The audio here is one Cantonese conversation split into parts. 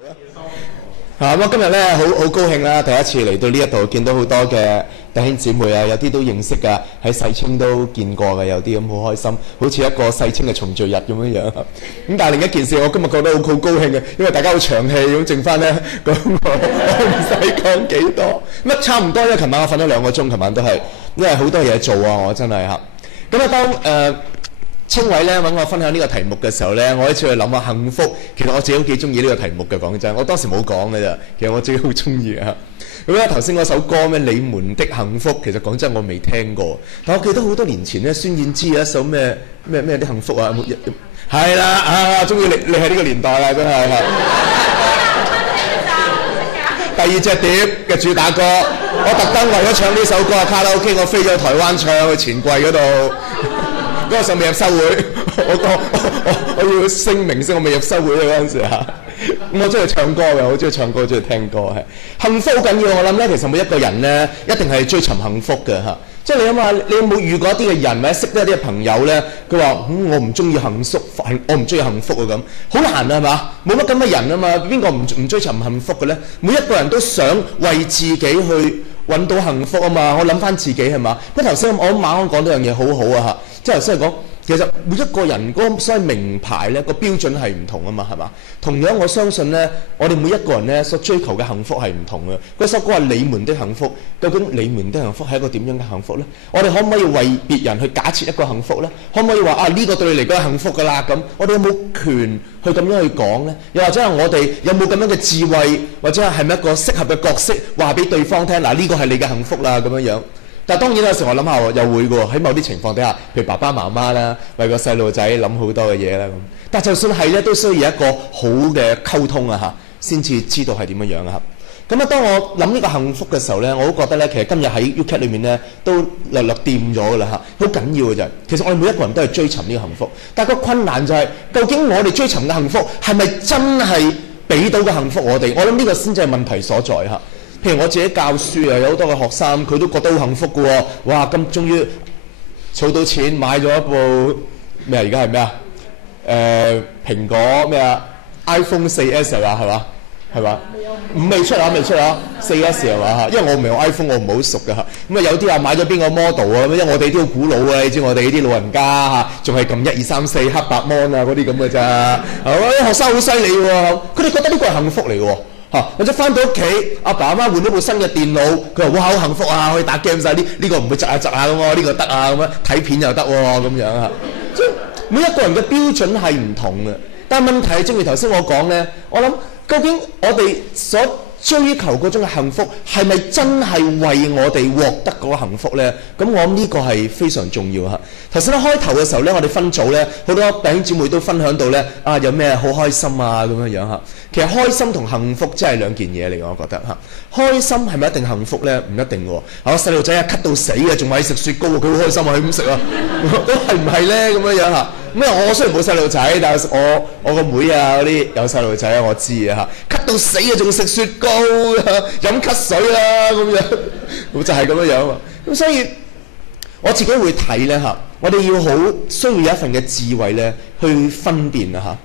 咁今日咧好高興啦！第一次嚟到呢一度，見到好多嘅弟兄姊妹啊，有啲都認識㗎，喺世青都見過嘅，有啲咁好開心，好似一個世青嘅重聚日咁樣。咁但係另一件事，我今日覺得好高興嘅，因為大家好長氣咁，剩翻咧講我唔使講幾多，乜差唔多。因為琴晚我瞓咗2個鐘，琴晚都係因為好多嘢做啊，我真係嚇。咁啊，當青偉咧揾我分享呢個題目嘅時候咧，我開始去諗下幸福。其實我自己都幾中意呢個題目嘅，講真，我當時冇講嘅咋。其實我自己好中意啊。咁咧頭先嗰首歌咩？你們的幸福，其實講真我未聽過，但我記得好多年前咧，孫燕姿有一首咩啲幸福啊，係啦啊，終於你喺呢個年代啦，真係嚇。第2隻碟嘅主打歌，我特登為咗唱呢首歌啊，卡拉 OK 我飛咗台灣唱去錢櫃嗰度。嗰個時候未入修會，我要聲明先，我未入修會嗰陣時嚇。咁我中意唱歌嘅，好中意唱歌，中意聽歌係。幸福好緊要，我諗咧，其實每一個人咧，一定係追尋幸福嘅嚇。即係你諗下，你有冇遇過一啲嘅人或者識得一啲嘅朋友咧？佢話：我唔中意幸福，我唔中意幸福啊咁，好難啊係嘛？冇乜咁嘅人啊嘛，邊個唔追尋幸福嘅咧？每一個人都想為自己去揾到幸福啊嘛。我諗翻自己係嘛？不過頭先我馬安講到樣嘢好好啊嚇，即係頭先係講。其實每一個人嗰個所謂名牌咧，個標準係唔同啊嘛，係嘛？同樣我相信咧，我哋每一個人咧所追求嘅幸福係唔同嘅。嗰首歌係你們的幸福，究竟你們的幸福係一個點樣嘅幸福咧？我哋可唔可以為別人去假設一個幸福咧？可唔可以話呢個對你嚟講係幸福㗎啦？咁我哋有冇權去咁樣去講咧？又或者係我哋有冇咁樣嘅智慧，或者係咪一個適合嘅角色話俾對方聽？嗱，呢個係你嘅幸福啦咁樣樣。但係當然有時我諗下又會嘅喎，喺某啲情況底下，譬如爸爸媽媽啦，為個細路仔諗好多嘅嘢啦咁。但係就算係咧，都需要一個好嘅溝通啊嚇，先至知道係點樣樣啊嚇。咁啊，當我諗呢個幸福嘅時候咧，我都覺得咧，其實今日喺 UK 裏面咧都略掂咗㗎啦嚇，好緊要嘅就係，其實我哋每一個人都係追尋呢個幸福，但係個困難就係，究竟我哋追尋嘅幸福係咪真係俾到個幸福我哋？我諗呢個先至係問題所在嚇。譬如我自己教書啊，有好多嘅學生佢都覺得好幸福嘅喎。哇！咁終於儲到錢買咗一部咩啊？而家係咩啊？蘋果咩啊 ？iPhone 4S 係嘛？係嘛？未出啊！4S 係嘛嚇？因為我唔係用 iPhone，我唔係好熟嘅嚇。咁啊有啲買咗邊個 model 啊？因為我哋都好古老啊，你知我哋呢啲老人家嚇，仲係撳1、2、3、4黑白 mon 啊嗰啲咁嘅咋。係嘛？啲學生好犀利喎，佢哋覺得呢個係幸福嚟嘅喎。或者翻到屋企，阿爸阿媽換咗部新嘅電腦，佢話哇好幸福啊，可以打 game 晒，呢個唔會窒下咁喎，呢個得啊咁樣睇片又得喎咁樣啊。即係每一個人嘅標準係唔同嘅，但係問題正如頭先我講咧，我諗究竟我哋所追求嗰種嘅幸福係咪真係為我哋獲得嗰個幸福咧？咁我諗呢個係非常重要嚇。頭先開頭嘅時候咧，我哋分組咧，好多弟兄姊妹都分享到咧，有咩好開心啊咁樣樣嚇。其實開心同幸福真係兩件嘢嚟，我覺得嚇。開心係咪一定幸福咧？唔一定喎。我細路仔啊，咳到死嘅，仲話食雪糕，佢好開心啊，佢咁食啊，都係唔係咧咁樣樣嚇？咁啊，我雖然冇細路仔，但係我個妹啊嗰啲有細路仔啊，我知啊嚇。咳到死啊，仲食雪糕啊，飲咳水啦咁樣，咁就係咁樣樣啊。咁所以我自己會睇咧嚇，我哋要好需要有一份嘅智慧咧，去分辨啊嚇。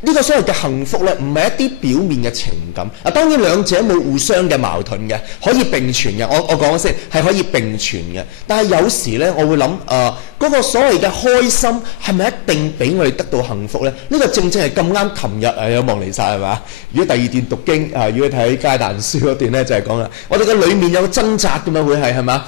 呢個所謂嘅幸福咧，唔係一啲表面嘅情感。當然兩者冇互相嘅矛盾嘅，可以並存嘅。我講先係可以並存嘅。但係有時咧，我會諗嗰個所謂嘅開心係咪一定俾我哋得到幸福咧？呢個正正係咁啱，琴日有望彌撒係嘛？如果第2段讀經如果睇街但書嗰段咧，就係講啦，我哋嘅裏面有個掙扎㗎嘛，會係嘛？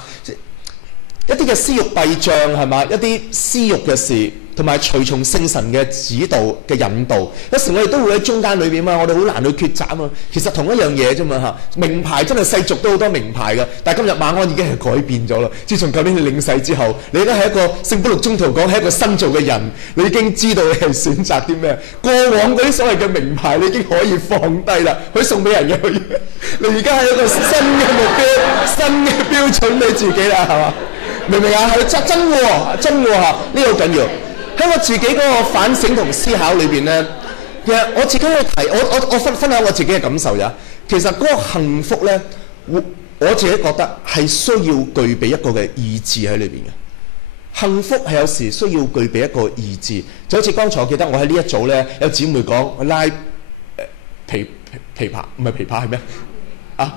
一啲嘅私慾弊障係嘛？一啲私慾嘅事。同埋隨從聖神嘅指導嘅引導，有時我哋都會喺中間裏邊嘛，我哋好難去抉擇啊嘛。其實同一樣嘢啫嘛嚇，名牌真係世俗都好多名牌嘅，但係今日馬安已經係改變咗啦。自從舊年你領洗之後，你都係一個聖保祿宗徒講係一個新造嘅人，你已經知道你係選擇啲咩。過往嗰啲所謂嘅名牌，你已經可以放低啦，可以送俾人嘅。你而家係一個新嘅目標、新嘅標準你自己啦，係嘛？明唔明啊？係真喎嚇，呢個好緊要。喺我自己嗰個反省同思考裏邊咧，其實我自己去提，我分享我自己嘅感受咋。其實嗰個幸福咧，我自己覺得係需要具備一個嘅意志喺裏邊嘅。幸福係有時需要具備一個意志，就好似剛才我記得我喺呢一組咧，有姊妹講拉琵琶唔係琵琶係咩啊？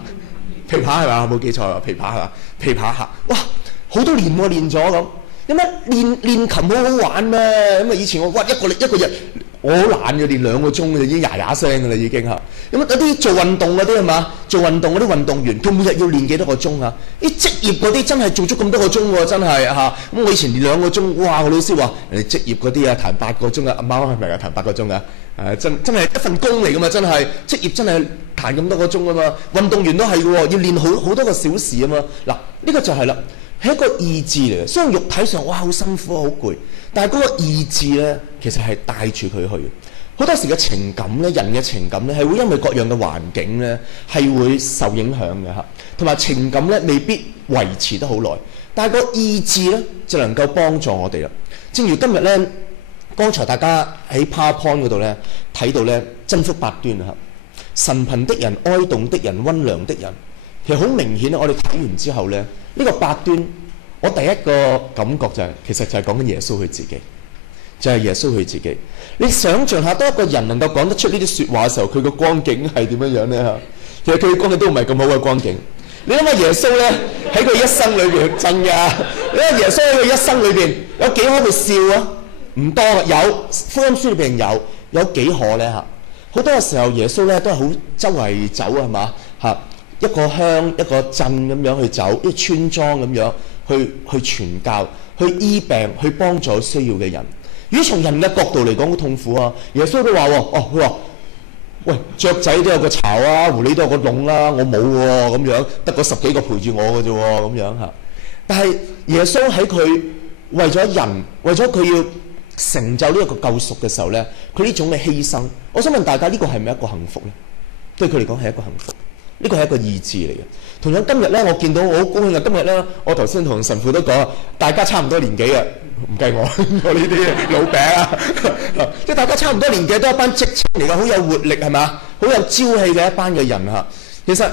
琵琶係嘛？冇記錯啊！琵琶係嘛？琵琶嚇，哇！好多年喎練咗咁，有乜練琴好好玩咩？咁啊以前我哇一個日我好懶嘅，練2個鐘就已經呀聲嘅啦已經嚇。咁有啲做運動嗰啲係嘛？做運動嗰啲運動員，佢每日要練幾多個鐘啊？啲職業嗰啲真係做足咁多個鐘喎，真係嚇。咁我以前練2個鐘，哇！我老師話人哋職業嗰啲啊彈8個鐘啊，阿貓係咪啊彈8個鐘啊？真係一份工嚟噶嘛，真係職業真係彈咁多個鐘啊嘛。運動員都係嘅喎，要練好多個小時啊嘛。嗱，呢個就係啦，係一個意志嚟嘅。雖然肉體上哇好辛苦好攰，但係嗰個意志咧，其實係帶住佢去。好多時嘅情感咧，人嘅情感咧，係會因為各樣嘅環境咧，係會受影響嘅嚇。同埋情感咧，未必維持得好耐，但係個意志咧，就能夠幫助我哋啦。正如今日咧。剛才大家喺 PowerPoint 嗰度咧睇到咧真福8端啊！神貧的人、哀慟的人、溫良的人，其實好明顯咧。我哋睇完之後咧，呢個8端，我第一個感覺就係其實就係講緊耶穌佢自己，就係耶穌佢自己。你想象下，當一個人能夠講得出呢啲説話嘅時候，佢個光景係點樣樣咧嚇？其實佢嘅光景都唔係咁好嘅光景。你諗下耶穌咧喺佢一生裏邊真㗎，你諗下耶穌喺佢一生裏邊有幾可佢笑啊？唔多，有福音書裏邊有幾可咧嚇？好多嘅時候耶穌咧都係好周圍走係嘛嚇？一個鄉一個鎮咁樣去走，一個村莊咁樣去傳教、去醫病、去幫助需要嘅人。如果從人嘅角度嚟講，好痛苦啊！耶穌都話佢話：喂，雀仔都有個巢啊，狐狸都有個籠啦，我冇喎咁樣，得嗰10幾個陪住我嘅啫喎咁樣嚇。但係耶穌喺佢為咗人，為咗佢要成就呢一個救贖嘅時候咧，佢呢種嘅犧牲，我想問大家呢個係咪一個幸福咧？對佢嚟講係一個幸福，呢個係一個意志嚟嘅。同樣今日咧，我見到我好高興啊！今日咧，我頭先同神父都講，大家差唔多年紀啊，唔計我呢啲老餅啊，即係大家差唔多年紀，都係一班職青嚟嘅，好有活力係嘛，好有朝氣嘅一班嘅人嚇。其實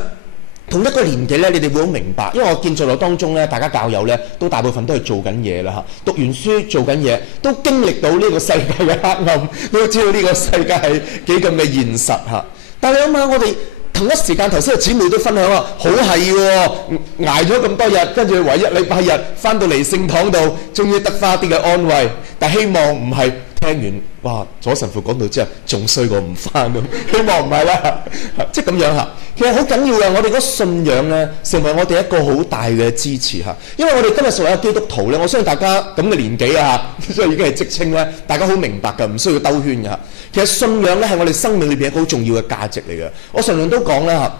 同一個年紀咧，你哋會好明白，因為我見在內當中咧，大家教友咧都大部分都係做緊嘢啦嚇，讀完書做緊嘢，都經歷到呢個世界嘅黑暗，都知道呢個世界係幾咁嘅現實嚇。但係你諗下，我哋同一時間頭先個姊妹都分享話，好係喎，捱咗咁多日，跟住唯一禮拜日翻到嚟聖堂度，終於得翻啲嘅安慰，但希望唔係。聽完哇，左神父講到之後，仲衰過唔翻咁，希望唔係啦，即係咁樣嚇。其實好緊要嘅，我哋嗰信仰咧，成為我哋一個好大嘅支持嚇。因為我哋今日所謂嘅基督徒咧，我相信大家咁嘅年紀啊，所以已經係職青咧，大家好明白㗎，唔需要兜圈㗎嚇。其實信仰咧係我哋生命裏邊一個好重要嘅價值嚟嘅。我常常都講啦嚇，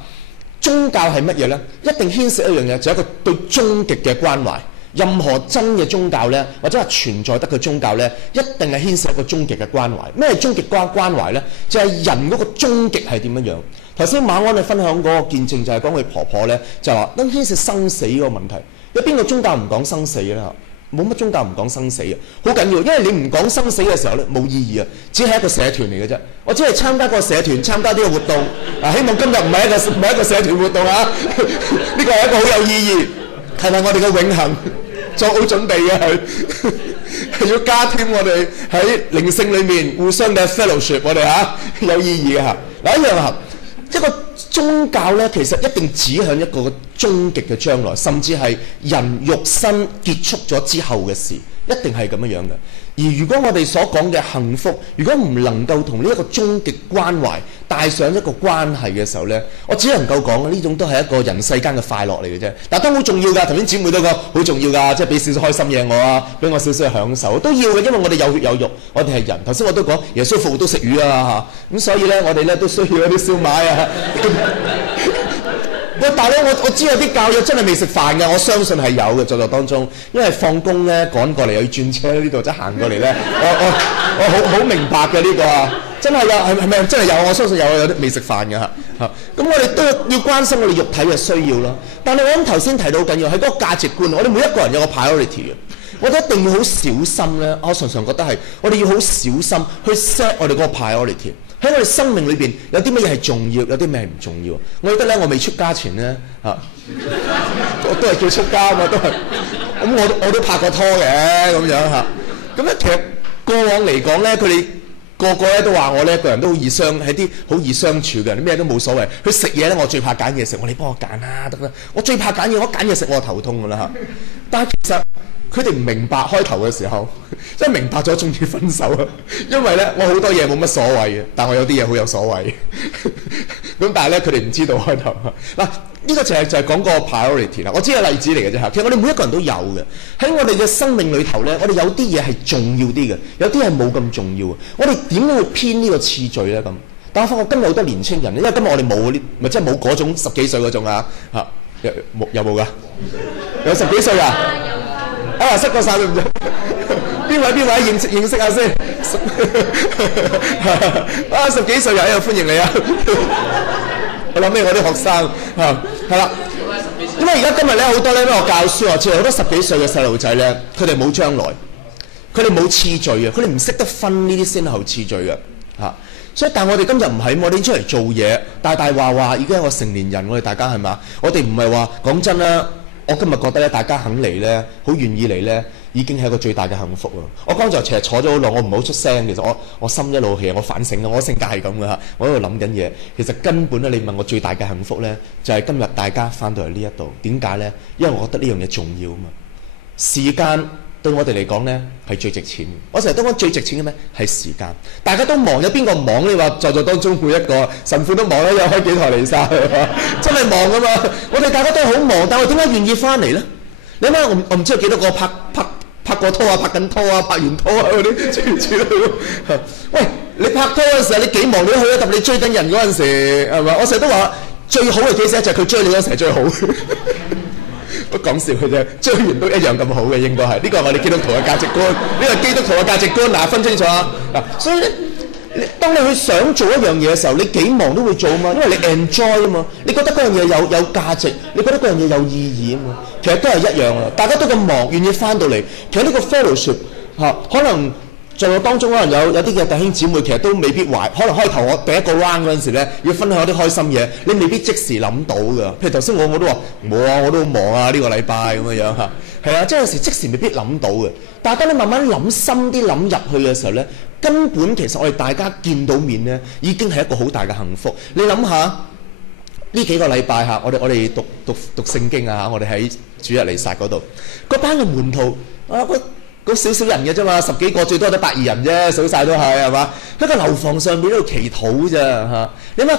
宗教係乜嘢咧？一定牽涉一樣嘢，就係一個對終極嘅關懷。任何真嘅宗教咧，或者係存在得嘅宗教咧，一定係牽涉一個終極嘅關懷。咩係終極關懷咧？就係人嗰個終極係點樣樣？頭先馬安你分享嗰個見證就係講佢婆婆咧，就話都牽涉生死嗰個問題。有邊個宗教唔講生死咧？冇乜宗教唔講生死嘅，好緊要。因為你唔講生死嘅時候咧，冇意義啊，只係一個社團嚟嘅啫。我只係參加個社團，參加呢個活動。希望今日唔係一個社團活動啊！呢個係一個好有意義，係咪我哋嘅永恆？做好準備嘅係要加添我哋喺靈性裏面互相嘅 fellowship， 我哋有意義嘅嚇。嗱一樣嚇，一個宗教咧，其實一定指向一個終極嘅將來，甚至係人肉身結束咗之後嘅事，一定係咁樣樣嘅。而如果我哋所講嘅幸福，如果唔能夠同呢一個終極關懷帶上一個關係嘅時候咧，我只能夠講呢種都係一個人世間嘅快樂嚟嘅啫。但都好重要㗎，頭先姊妹都講好重要㗎，即係俾少少開心嘢我啊，俾我少少享受都要嘅，因為我哋有血有肉，我哋係人。頭先我都講耶穌復活都食魚啊嚇，咁所以咧我哋咧都需要一啲燒賣啊。喂，大佬，我知有啲教友真係未食飯嘅，我相信係有嘅，在座當中，因為放工咧趕過嚟又要轉車呢度，即係行過嚟咧，我好明白嘅呢個啊，真係有，係咪真係有？我相信有啲未食飯嘅嚇。咁我哋都要關心我哋肉體嘅需要啦。但係我諗頭先提到緊要係嗰個價值觀，我哋每一個人有個 priority 嘅，我哋一定要好小心咧。我常常覺得係我哋要好小心去 set 我哋嗰個 priority。喺我哋生命裏邊有啲乜嘢係重要，有啲咩係唔重要。我記得咧，我未出家前咧我都係叫出家嘛，都係咁我都拍過拖嘅咁樣嚇。咁咧其實過往嚟講咧，佢哋個個咧都話我呢個人都好易係啲好易相處嘅人，咩都冇所謂。佢食嘢咧，我最怕揀嘢食，你幫我揀啦得啦。我最怕揀嘢，我揀嘢食我頭痛㗎啦嚇。但係其實佢哋唔明白開頭嘅時候，即係明白咗終於分手啦。因為咧我好多嘢冇乜所謂嘅，但我有啲嘢好有所謂。咁但係咧佢哋唔知道開頭嗱。呢個就係講個 priority 啦。我知係例子嚟嘅啫嚇。其實我哋每一個人都有嘅，喺我哋嘅生命裏頭咧，我哋有啲嘢係重要啲嘅，有啲係冇咁重要嘅。我哋點樣去編呢個次序咧咁？但我發覺今日好多年青人，因為今日我哋冇嗰啲，咪即係冇嗰種10幾歲嗰種啊嚇，有冇㗎？有10幾歲啊？啊，識過晒對唔對？邊位認識下先？啊，10幾歲啊，歡迎你啊！我諗起我啲學生係啦，因為而家今日咧好多咧，我教書啊，似好多10幾歲嘅細路仔咧，佢哋冇將來，佢哋冇次序啊，佢哋唔識得分呢啲先後次序嘅嚇。所以但係我哋今日唔係，我哋出嚟做嘢，大話已經係一個成年人，我哋大家係嘛？我哋唔係話講真啦，我今日覺得咧，大家肯嚟咧，好願意嚟咧，已經係一個最大嘅幸福咯。我剛才其實坐咗好耐，我唔好出聲。其實我心一路其實我反省嘅，我性格係咁嘅嚇，我喺度諗緊嘢。其實根本咧，你問我最大嘅幸福咧，就係今日大家翻到嚟呢一度。點解咧？因為我覺得呢樣嘢重要啊嘛。時間對我哋嚟講咧係最值錢嘅。我成日都講最值錢嘅咩？係時間。大家都忙，有邊個唔忙？你話在座當中每一個神父都忙啦，有開幾台彌撒，真係忙啊嘛！我哋大家都好忙，但係點解願意翻嚟咧？你諗下，我唔知有幾多個拍過拖啊，拍緊拖啊，拍完拖啊嗰啲諸如此類。喂，你拍拖嗰陣時候，你幾忙你都去啊？特別你追緊人嗰陣時，係咪？我成日都話最好嘅幾時就係佢追你嗰陣時係最好。我講笑嘅啫，追完都一樣咁好嘅，應該係呢個係我哋基督徒嘅價值觀，呢個基督徒嘅價值觀嗱，分清楚啊嗱。所以咧，當你去想做一樣嘢嘅時候，你幾忙都會做啊嘛，因為你 enjoy 啊嘛，你覺得嗰樣嘢有價值，你覺得嗰樣嘢有意義啊嘛，其實都係一樣啊。大家都咁忙，願意翻到嚟，其實呢個 fellowship 可能在我當中可能有啲嘅弟兄姊妹其實都未必懷，可能開頭我第一個 round 嗰陣時咧，要分享啲開心嘢，你未必即時諗到㗎。譬如頭先我都話冇啊，我都好忙啊，呢個禮拜咁樣嚇，係啊，即係有時即時未必諗到嘅。但係當你慢慢諗深啲諗入去嘅時候咧，根本其實我哋大家見到面咧，已經係一個好大嘅幸福。你諗下呢幾個禮拜嚇，我哋讀聖經啊，我哋喺主日彌撒嗰度，嗰班嘅門徒啊，嗰少少人嘅啫嘛，10幾個最多得120人啫，數晒都係嘛？喺個樓房上邊喺度祈禱咋嚇？你諗下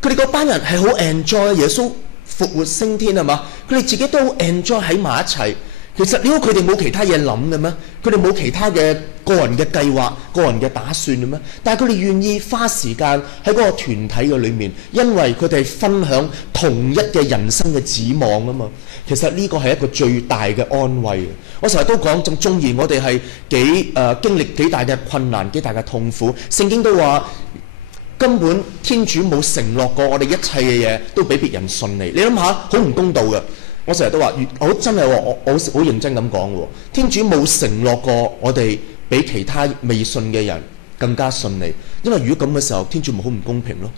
佢哋嗰班人係好 enjoy 耶穌復活升天係嘛？佢哋自己都好 enjoy 喺埋一齊。其實點解佢哋冇其他嘢諗嘅咩？佢哋冇其他嘅個人嘅計劃、個人嘅打算嘅咩？但係佢哋願意花時間喺嗰個團體嘅裏面，因為佢哋分享同一嘅人生嘅指望啊嘛。其實呢個係一個最大嘅安慰。我成日都講，仲縱然我哋係經歷幾大嘅困難、幾大嘅痛苦，聖經都話根本天主冇承諾過我哋一切嘅嘢都俾別人順利。你諗下，好唔公道嘅。我成日都話，我真係我好認真咁講喎。天主冇承諾過我哋比其他未信嘅人更加順利，因為如果咁嘅時候，天主咪好唔公平咯。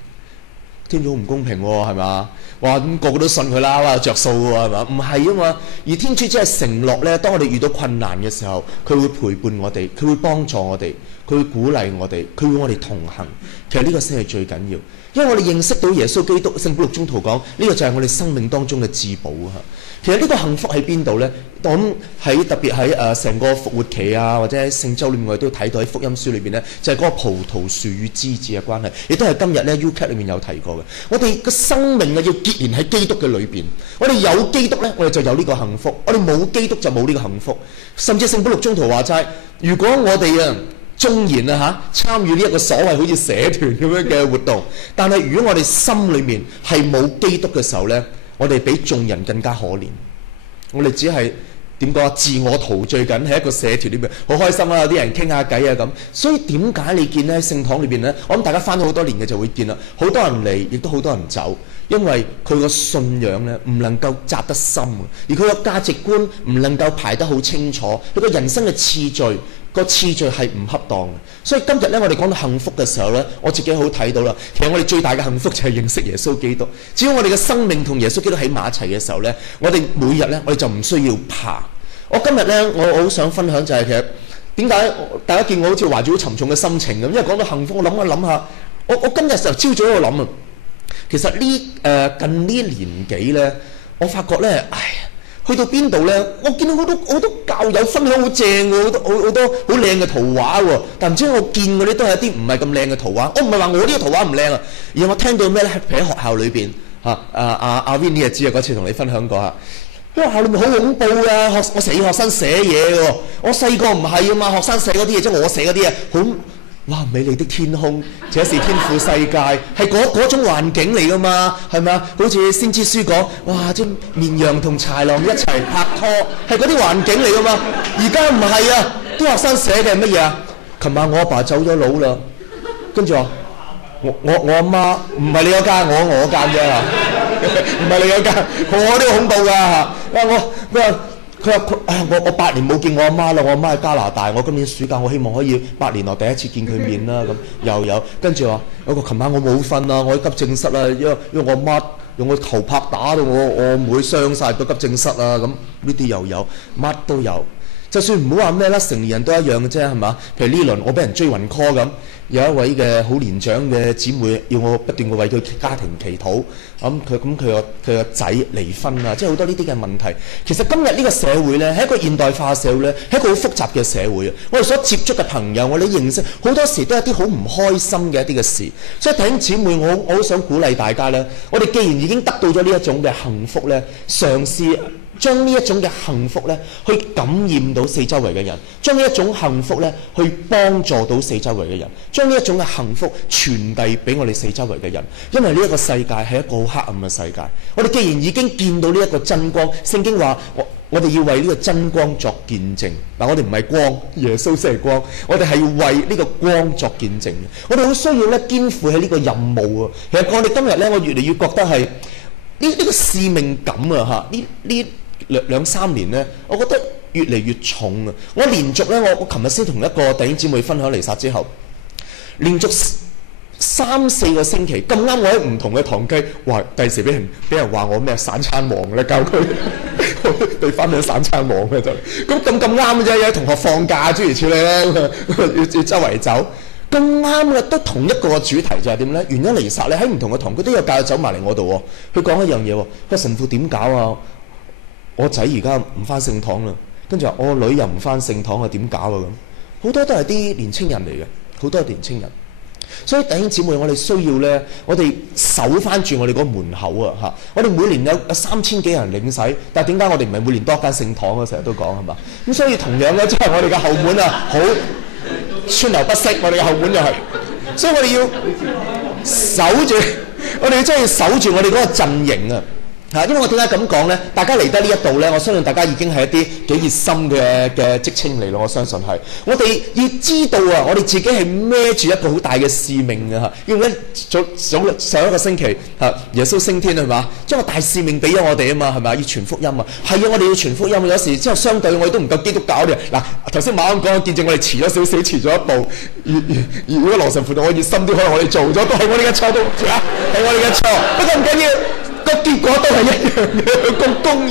天主好唔公平喎，係嘛？哇，咁個個都信佢啦，哇，着數喎，係嘛？唔係啊嘛。而天主只係承諾咧，當我哋遇到困難嘅時候，佢會陪伴我哋，佢會幫助我哋，佢會鼓勵我哋，佢會我哋同行。其實呢個先係最緊要。因為我哋認識到耶穌基督，聖保祿宗徒講呢個就係我哋生命當中嘅至寶啊！其實呢個幸福喺邊度呢？我諗喺特別喺成個復活期啊，或者喺聖週裏面我哋都睇到喺福音書裏邊呢，就係嗰個葡萄樹與枝子嘅關係，亦都係今日呢 UCAT 裏面有提過嘅。我哋嘅生命啊要結連喺基督嘅裏邊，我哋有基督呢，我哋就有呢個幸福；我哋冇基督就冇呢個幸福。甚至聖保祿宗徒話齋，如果我哋縱然啊參與呢一個所謂好似社團咁樣嘅活動，但係如果我哋心裏面係冇基督嘅時候呢，我哋比眾人更加可憐。我哋只係點講啊？自我陶醉緊喺一個社團裏面，好開心啊！有啲人傾下偈啊咁。所以點解你見咧喺聖堂裏邊呢？我諗大家翻咗好多年嘅就會見啦，好多人嚟，亦都好多人走，因為佢個信仰呢唔能夠扎得深，而佢個價值觀唔能夠排得好清楚，佢個人生嘅次序。個次序係唔恰當嘅，所以今日咧，我哋講到幸福嘅時候咧，我自己好睇到啦。其實我哋最大嘅幸福就係認識耶穌基督。只要我哋嘅生命同耶穌基督喺埋一齊嘅時候咧，我哋每日咧，我哋就唔需要怕。我今日咧，我好想分享就係其實點解大家見我好似懷住好沉重嘅心情咁？因為講到幸福，我諗下諗下，我今日就朝早喺度諗啊。其實近呢年幾咧，我發覺咧，去到邊度咧，我見到好多教友分享好正喎，好多好靚嘅圖畫喎。但唔知我見嗰啲都係一啲唔係咁靚嘅圖畫。我唔係話我呢個圖畫唔靚啊，而係我聽到咩咧？喺學校裏邊阿 Vinny 就知啊，嗰次同你分享過啊。喺學校裏面好恐怖啊！我成日要學生寫嘢喎。我細個唔係啊嘛，學生寫嗰啲嘢即係我寫嗰啲嘢，好哇美麗的天空，這是天父世界，係嗰種環境嚟噶嘛，係咪啊？好似先知書講，哇！即綿羊同豺狼一齊拍拖，係嗰啲環境嚟噶嘛。而家唔係啊，啲學生寫嘅係乜嘢啊？琴晚我阿爸走咗佬啦，跟住話我阿媽唔係你嗰間，我嗰間啫嚇，唔係你嗰間，我呢個恐怖㗎嚇。佢話我8年冇見我阿媽啦，我阿媽喺加拿大，我今年暑假我希望可以8年來第一次見佢面啦。咁又有跟住話，琴晚我冇瞓啊，我喺急症室啊，因為我阿媽用個頭拍打到我妹傷晒到急症室啊。咁呢啲又有，乜都有。就算唔好話咩啦，成年人都一樣嘅啫，係嘛？譬如呢輪我俾人追魂 call 咁，有一位嘅好年長嘅姊妹要我不斷嘅為佢家庭祈禱，佢個仔離婚啊，即係好多呢啲嘅問題。其實今日呢個社會咧係一個現代化社會咧，係一個好複雜嘅社會啊！我哋所接觸嘅朋友，我哋認識好多時都係一啲好唔開心嘅一啲嘅事。所以弟兄姊妹，我好想鼓勵大家咧，我哋既然已經得到咗呢一種嘅幸福咧，嘗試將呢一種嘅幸福咧，去感染到四周圍嘅人，將呢一種幸福咧，去幫助到四周圍嘅人，將呢一種嘅幸福傳遞俾我哋四周圍嘅人。因為呢一個世界係一個好黑暗嘅世界。我哋既然已經見到呢一個真光，聖經話我哋要為呢個真光作見證。嗱，我哋唔係光，耶穌先係光，我哋係要為呢個光作見證嘅。我哋好需要咧肩負起呢個任務啊！其實我哋今日咧，我越嚟越覺得係呢個使命感啊！嚇，呢兩三年咧，我覺得越嚟越重啊！我連續咧，我琴日先同一個弟兄姊妹分享彌撒之後，連續3、4個星期咁啱，我喺唔同嘅堂區，話第時俾人話我咩散餐王咧，教佢對翻咗散餐王嘅就咁啱嘅啫，有啲同學放假諸如此類咧，要周圍走。咁啱嘅，都同一個主題就係點咧？原因彌撒咧，喺唔同嘅堂區都有教友走埋嚟我度喎。佢講一樣嘢喎，佢神父點搞啊？我仔而家唔翻聖堂啦，跟住話我女又唔翻聖堂啊，點搞啊？咁好多都係啲年青人嚟嘅，好多年青人。所以弟兄姊妹，我哋需要咧，我哋守翻住我哋嗰個門口啊！嚇，我哋每年有3000幾人領洗，但係點解我哋唔係每年多一間聖堂啊？成日都講係嘛？咁所以同樣咧，即係我哋嘅後門啊，好川流不息，我哋嘅後門就係，所以我哋要守住，我哋真係要守住我哋嗰個陣營啊！嚇，因為我點解咁講咧？大家嚟得呢一度咧，我相信大家已經係一啲幾熱心嘅職青嚟咯。我相信係，我哋要知道啊，我哋自己係孭住一個好大嘅使命嘅嚇。因為咧，上一個星期嚇，耶穌升天係嘛，將個大使命俾咗我哋啊嘛，係咪？要傳福音啊，係啊，我哋要傳福音。有時之後相對我哋都唔夠基督教嘅。嗱，頭先馬安講見證我哋遲咗少少，遲咗一步。如果羅神父同我熱心啲，可能我哋做咗都係我哋嘅錯，都係我哋嘅錯。不過唔緊要。個結果都係一樣嘅，個功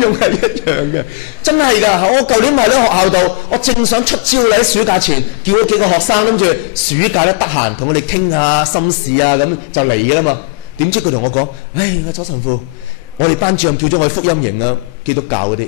用係一樣嘅，真係㗎！我舊年咪喺學校度，我正想出招咧，喺暑假前叫咗幾個學生，諗住暑假咧得閒同我哋傾下心事啊，咁就嚟㗎啦嘛。點知佢同我講：阿左神父，我哋班主任叫咗我去福音營啊，基督教嗰啲。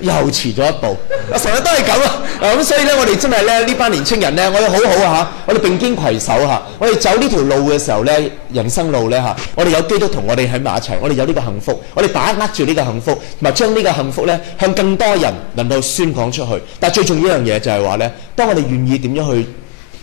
又遲咗一步，成日都係咁啊！咁所以咧，我哋真係咧呢班年青人咧，我哋好好啊嚇！我哋並肩攜手嚇，我哋走呢條路嘅時候咧，人生路咧嚇，我哋有基督同我哋喺埋一齊，我哋有呢個幸福，我哋把握住呢個幸福，同埋將呢個幸福咧向更多人能夠宣講出去。但係最重要一樣嘢就係話咧，當我哋願意點樣去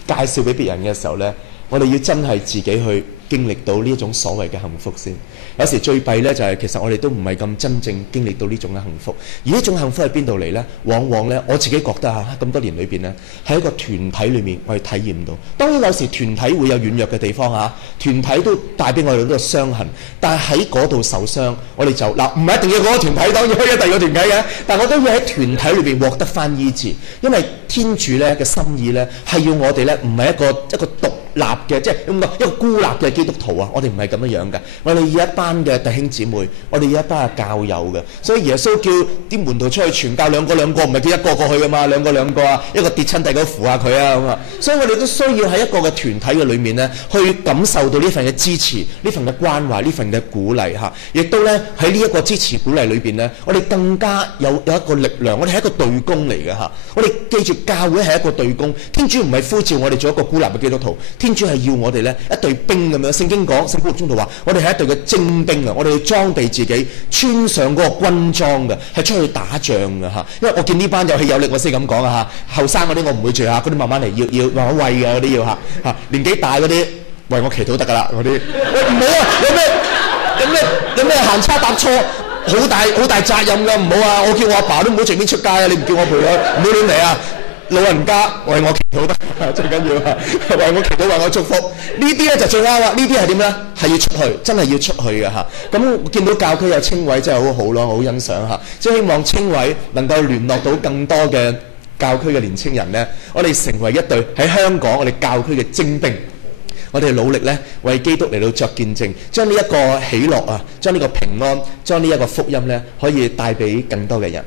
介紹俾別人嘅時候咧，我哋要真係自己去經歷到呢一種所謂嘅幸福先。有時最弊咧就係其實我哋都唔係咁真正經歷到呢種嘅幸福。而呢種幸福喺邊度嚟咧？往往咧我自己覺得嚇咁多年裏邊咧，喺一個團體裏面我哋體驗到。當然有時團體會有軟弱嘅地方嚇，團體都帶俾我哋好多傷痕。但係喺嗰度受傷，我哋就唔係一定要嗰個團體，當然可以有第二個團體嘅。但我都要喺團體裏邊獲得翻醫治，因為天主咧嘅心意咧係要我哋咧唔係一個獨立嘅，即係一個孤立嘅基督徒啊，我哋唔係咁樣樣嘅。我哋要一班嘅弟兄姊妹，我哋要一班嘅教友嘅。所以耶穌叫啲門徒出去傳教，兩個唔係叫一個過去噶嘛，兩個啊，一個跌親第二個扶下佢啊咁啊。所以我哋都需要喺一個嘅團體嘅裏面咧，去感受到呢份嘅支持、呢份嘅關懷、呢份嘅鼓勵嚇。亦都咧喺呢一個支持鼓勵裏邊咧，我哋更加有一個力量。我哋係一個隊工嚟嘅嚇。我哋記住，教會係一個隊工。天主唔係呼召我哋做一個孤立嘅基督徒，天主係要我哋咧一隊兵咁樣。聖經講，聖經錄中度話，我哋係一隊嘅精兵啊！我哋要裝備自己，穿上嗰個軍裝嘅，係出去打仗嘅嚇。因為我見呢班有氣有力，我先咁講啊嚇。後生嗰啲我唔會聚嚇，嗰啲慢慢嚟，要慢慢餵嘅嗰啲要嚇。年紀大嗰啲為我祈禱得㗎啦嗰啲。唔好啊！有咩行差踏錯，好大責任㗎，唔好啊！我叫我阿爸都唔好隨便出街啊！你唔叫我陪佢，唔好亂嚟啊！老人家為我祈禱得最緊要啊！為我祈禱，為我祝福，呢啲咧就最啱啦。呢啲係點咧？係要出去，真係要出去嘅嚇。咁見到教區有青委真係好好咯，我好欣賞嚇。即係希望青委能夠聯絡到更多嘅教區嘅年青人咧，我哋成為一隊喺香港我哋教區嘅精兵。我哋努力咧，為基督嚟到作見證，將呢一個喜樂啊，將呢個平安，將呢一個福音咧，可以帶俾更多嘅人。